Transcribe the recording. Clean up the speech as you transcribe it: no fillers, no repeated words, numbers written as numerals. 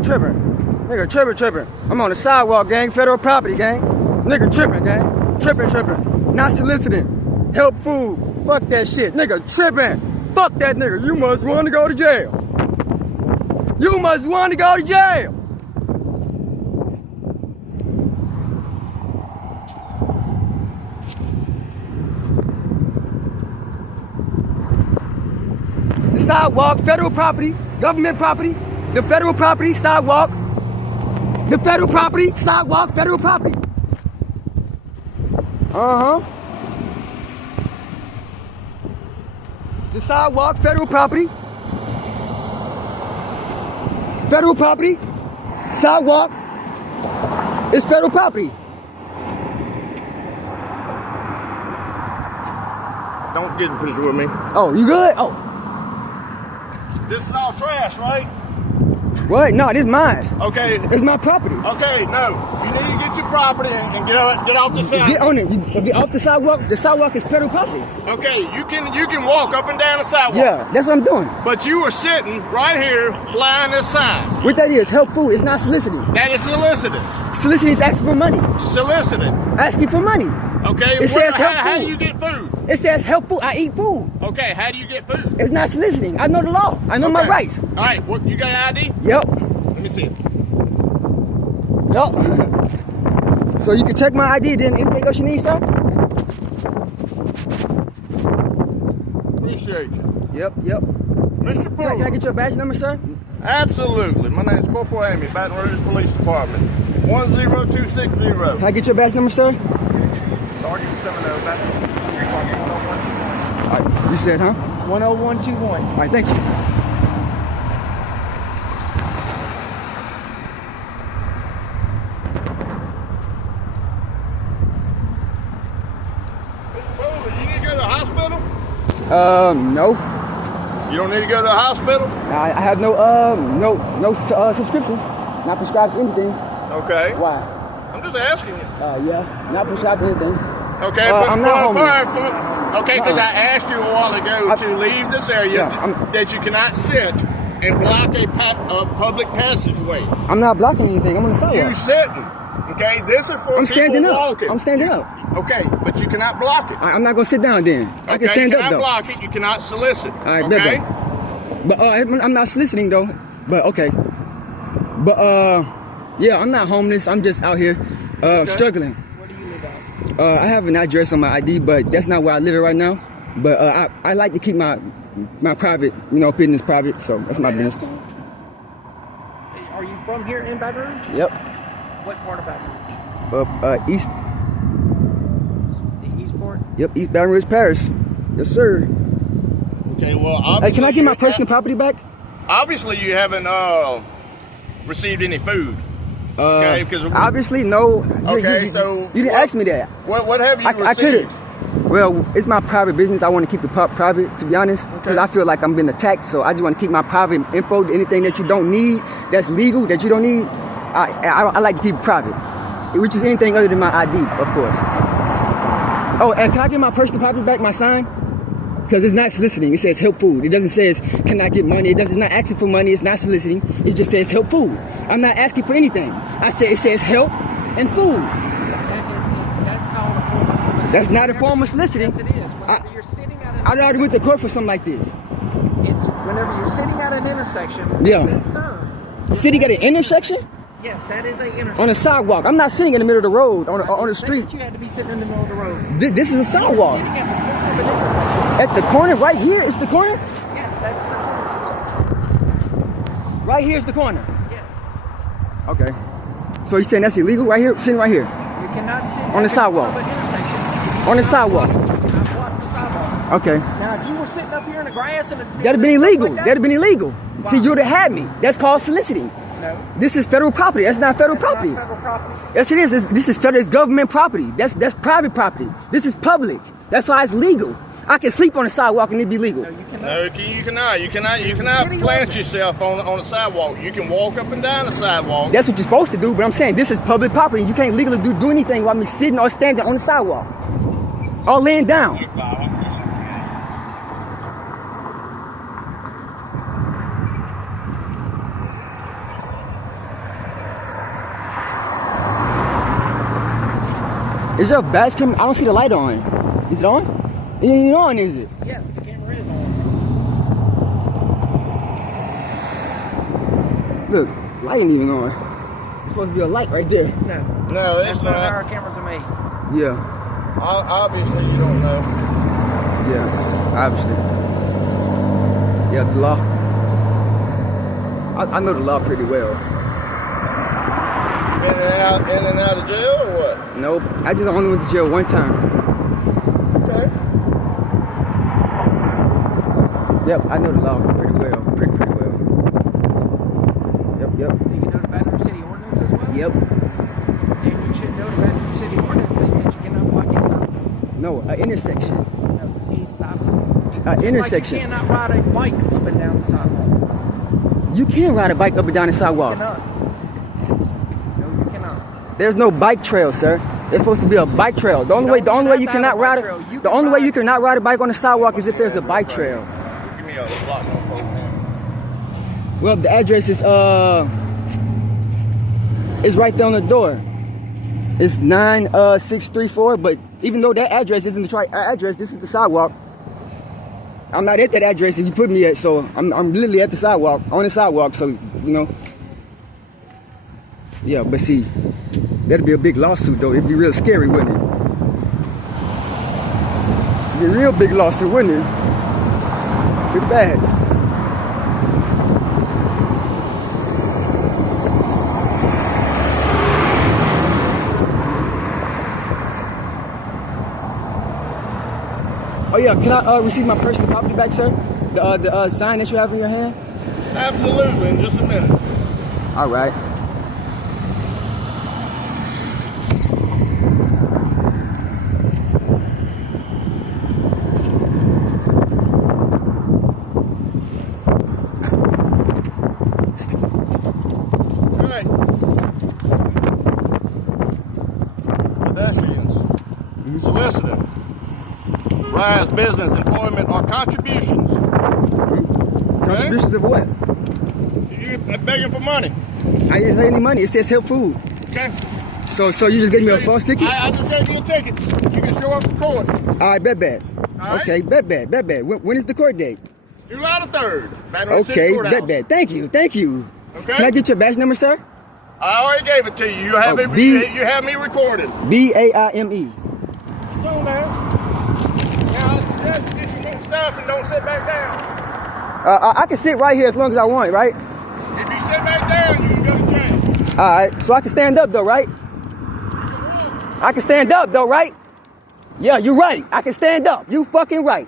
Nigga tripping. Nigga tripping. I'm on the sidewalk, gang. Federal property, gang. Nigga tripping, gang. Tripping. Not soliciting. Help food. Fuck that shit. Nigga tripping. Fuck that nigga. You must want to go to jail. You must want to go to jail. The sidewalk, federal property, government property, the federal property, sidewalk, the federal property, sidewalk, federal property. The sidewalk, federal property. Federal property, sidewalk, is federal property. Don't get in a picture with me. Oh, you good? Oh. This is all trash, right? What? No, this is mine. Okay. It's my property. Okay, no. You need to get your property and get off the sidewalk. Get on it. You get off the sidewalk. The sidewalk is federal property. Okay, you can walk up and down the sidewalk. Yeah, that's what I'm doing. But you are sitting right here flying this sign. What that is, help food. It's not soliciting. That is soliciting. Soliciting is asking for money. You're soliciting. Asking for money. Okay, it says help how food. do you get food? It says help food. I eat food. Okay, how do you get food? It's not soliciting. I know the law. I know my rights. All right, what, you got an ID? Yep. Let me see it. Yep. So you can check my ID, then anything else you need, sir? Appreciate you. Yep. Mr. Poole. Can I get your badge number, sir? Absolutely. My name is Corporal Amy, Baton Rouge Police Department. 10260. Can I get your badge number, sir? Sergeant 70, Baton Rouge. All right, you said, huh? 10121. All right, thank you. Mr. Poole, you need to go to the hospital? No. You don't need to go to the hospital? I have no subscriptions. Not prescribed to anything. Okay. Why? I'm just asking you. Yeah, not prescribed to anything. Okay, I'm not homeless. Okay, because I asked you a while ago to leave this area that you cannot sit and block a public passageway. I'm not blocking anything. I'm on the sidewalk. You sitting. Okay, this is for standing people up. walking. I'm standing up. Okay, but you cannot block it. I'm not gonna sit down then. I can stand you up cannot though. block it. You cannot solicit. All right, okay. But I'm not soliciting though. But okay. But yeah, I'm not homeless. I'm just out here struggling. Where do you live at? I have an address on my ID, but that's not where I live right now. But I like to keep my private, business private. So that's my business. Cool. Are you from here in Baton Rouge? Yep. What part of Baton Rouge? East. The Eastport? Yep, East Baton Rouge Parish. Yes, sir. Okay, well, Hey, can I get my personal property back? Obviously, you haven't received any food. Okay, because obviously no. Okay, you didn't ask me that. What have you received? I couldn't. Well, it's my private business. I want to keep it private, to be honest, because I feel like I'm being attacked. So I just want to keep my private info. Anything that you don't need, that's legal, that you don't need, I like to keep it private, which is anything other than my ID, of course. Oh, and can I get my personal property back, my sign? Because it's not soliciting. It says help food. It doesn't say, can I get money? It's not asking for money. It's not soliciting. It just says help food. I'm not asking for anything. I say it says help and food. That's called a form of soliciting. That's not a form of soliciting. Yes, it is. Whenever you're sitting at an I already went to court for something like this. It's whenever you're sitting at an intersection. Yeah. That sign. The city got an intersection? Yes, that is an intersection. On a sidewalk. I'm not sitting in the middle of the road, on the street. You had to be sitting in the middle of the road. This is a sidewalk. Sitting at the corner of an intersection. At the corner, right here is the corner? Yes, that's the corner. Right here is the corner. Yes. Okay. So you're saying that's illegal right here? Sitting right here? You cannot sit On the at sidewalk. corner of an intersection. On the sidewalk. You cannot block the sidewalk. Okay. Now, if you were sitting up here in the grass and That'd have been illegal. like That'd have been illegal. Why? See, you would have had me. That's called soliciting. No. This is federal property. That's not federal That's not property. federal property. Yes, it is. This is federal. It's government property. That's private property. This is public. That's why it's legal. I can sleep on the sidewalk and it'd be legal. No, you cannot. No, you cannot plant yourself on the sidewalk. You can walk up and down the sidewalk. That's what you're supposed to do, but I'm saying this is public property. You can't legally do anything while me sitting or standing on the sidewalk. Or laying down. Is there a badge camera? I don't see the light on. Is it on? It ain't on, is it? Yes, the camera is on. Look, light ain't even on. It's supposed to be a light right there. No. No, it's That's not not. how our cameras are made. Yeah, Obviously, you don't know. yeah, obviously. Yeah, the law. I know the law pretty well. In and out of jail or what? Nope, I just only went to jail one time. Okay. Yep, I know the law pretty well, pretty well. Yep. Do you know the Baton Rouge City ordinance as well? Yep. Then you should know the Baton Rouge City ordinance says that you cannot block a sidewalk. No, an intersection. No, a sidewalk. Intersection. Like you cannot ride a bike up and down the sidewalk. You can ride a bike up and down the You sidewalk. cannot. No, you cannot. There's no bike trail, sir. There's supposed to be a bike trail. The only way you cannot ride it, the only way you cannot ride a bike on the sidewalk is if there's a bike trail. Give me a block no phone now. Well, the address is right there on the door. It's 9634, but even though that address isn't the right address, this is the sidewalk. I'm not at that address that you put me at, so I'm literally at the sidewalk, on the sidewalk, so, you know. Yeah, but see, that'd be a big lawsuit, though. It'd be real scary, wouldn't it? It'd be a real big lawsuit, wouldn't it? Pretty bad. Oh yeah, can I receive my personal property back, sir? The sign that you have in your hand? Absolutely, in just a minute. All right. All right. Pedestrians. Solicitor. Rise, business, employment, or contributions. Contributions of what? You're begging for money. I didn't say any money. It says help food. Okay. So you just gave me a false ticket? I just gave you a ticket. You can show up for court. All right, bet. All right. Okay, bet. When is the court date? July the 3rd. Baton Rouge City Okay, Courthouse. bet. Thank you. Okay. Can I get your badge number, sir? I already gave it to you. You have, Oh, you have me recorded. BAIME. Go now. Now, just get your little stuff and don't sit back down. I can sit right here as long as I want, right? If you sit back down, you can go to jail. All right, so I can stand up though, right? I can stand up though, right? Yeah, you're right. I can stand up. You fucking right.